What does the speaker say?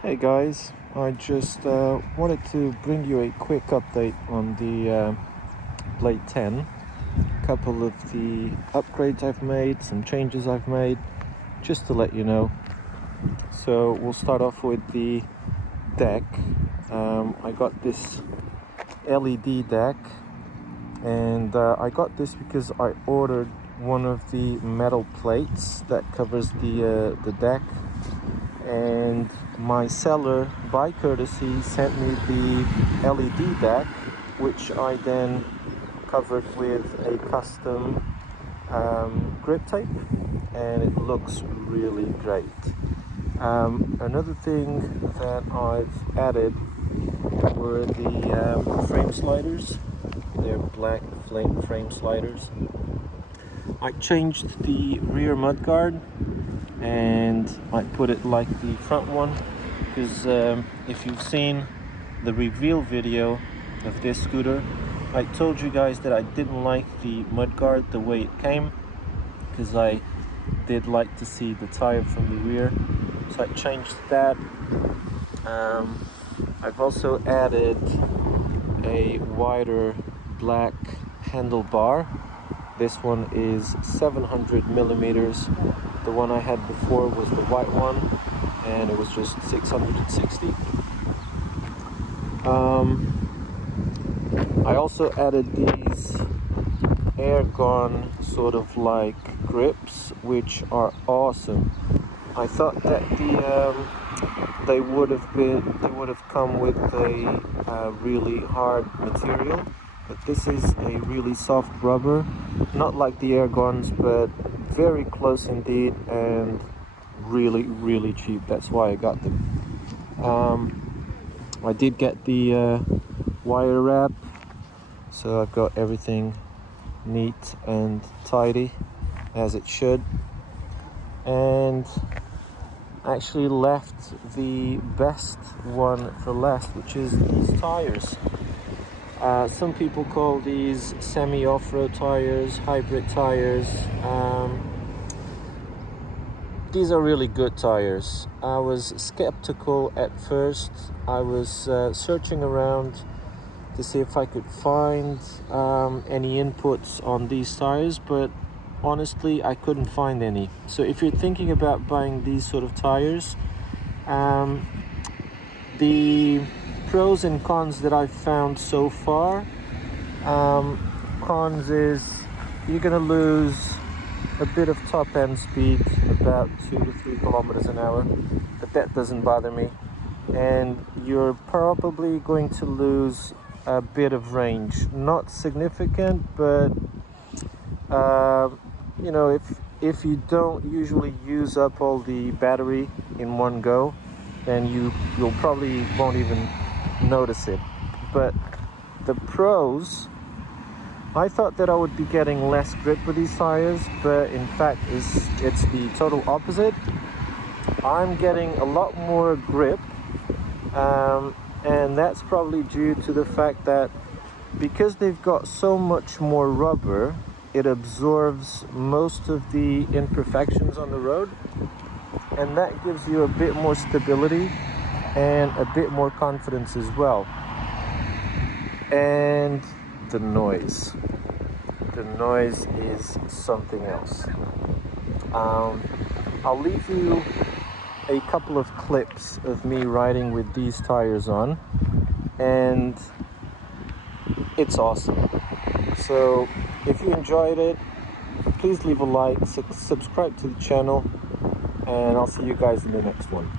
Hey guys, I just wanted to bring you a quick update on the Blade 10. A couple of the upgrades I've made, some changes I've made, just to let you know. So we'll start off with the deck. I got this LED deck, and I got this because I ordered one of the metal plates that covers the deck, and my seller by courtesy sent me the LED deck, which I then covered with a custom grip tape, and it looks really great. Another thing that I've added were the frame sliders. They're black frame sliders. I changed the rear mudguard and I put it like the front one because if you've seen the reveal video of this scooter, I told you guys that I didn't like the mudguard the way it came because I did like to see the tire from the rear, so I changed that. I've also added a wider black handlebar. This one is 700 millimeters. The one I had before was the white one, and it was just 660. I also added these air-gone sort of like grips, which are awesome. I thought that they would have come with a really hard material, but this is a really soft rubber, not like the air-gons, but very close indeed, and really cheap. That's why I got them. I did get the wire wrap, so I've got everything neat and tidy as it should, and actually left the best one for last, which is these tires. Some people call these semi-off-road tires, hybrid tires. These are really good tires. I was skeptical at first. I was searching around to see if I could find any inputs on these tires, but honestly I couldn't find any. So if you're thinking about buying these sort of tires, the pros and cons that I've found so far, cons is you're gonna lose a bit of top end speed, about 2 to 3 kilometers an hour, but that doesn't bother me. And you're probably going to lose a bit of range, not significant, but you know, if you don't usually use up all the battery in one go, then you'll probably won't even notice it. But the pros, I thought that I would be getting less grip with these tires, but in fact it's the total opposite. I'm getting a lot more grip, and that's probably due to the fact that because they've got so much more rubber, it absorbs most of the imperfections on the road, and that gives you a bit more stability and a bit more confidence as well. And the noise is something else. I'll leave you a couple of clips of me riding with these tires on, and it's awesome. So if you enjoyed it, please leave a like, subscribe to the channel, and I'll see you guys in the next one.